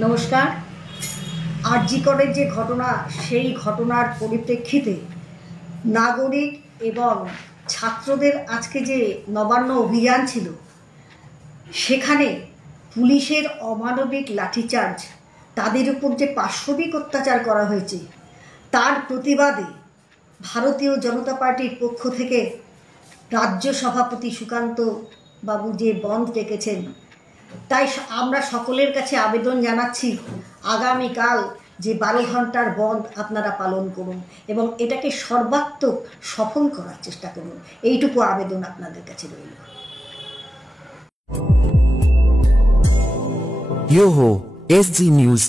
नमस्कार। आरजी कलेर जे घटना सेई घटनार परिप्रेक्षिते नागरिक एवं छात्रদের আজকে যে নবান্ন অভিযান ছিল সেখানে পুলিশের অমানবিক লাঠিচার্জ তাদের উপর যে পাশবিক অত্যাচার করা হয়েছে তার প্রতিবাদে ভারতীয় জনতা পার্টির পক্ষ থেকে রাজ্য সভাপতি সুকান্ত বাবু যে বন্ধ ডেকেছেন তাই আমরা সকলের কাছে আবেদন জানাচ্ছি আগামীকাল যে 12 ঘন্টার বন্ধ আপনারা পালন করুন এবং এটাকে সর্বাত্মক সফল করার চেষ্টা করুন, এইটুকু আবেদন আপনাদের কাছে রইল। यो हो SG न्यूज।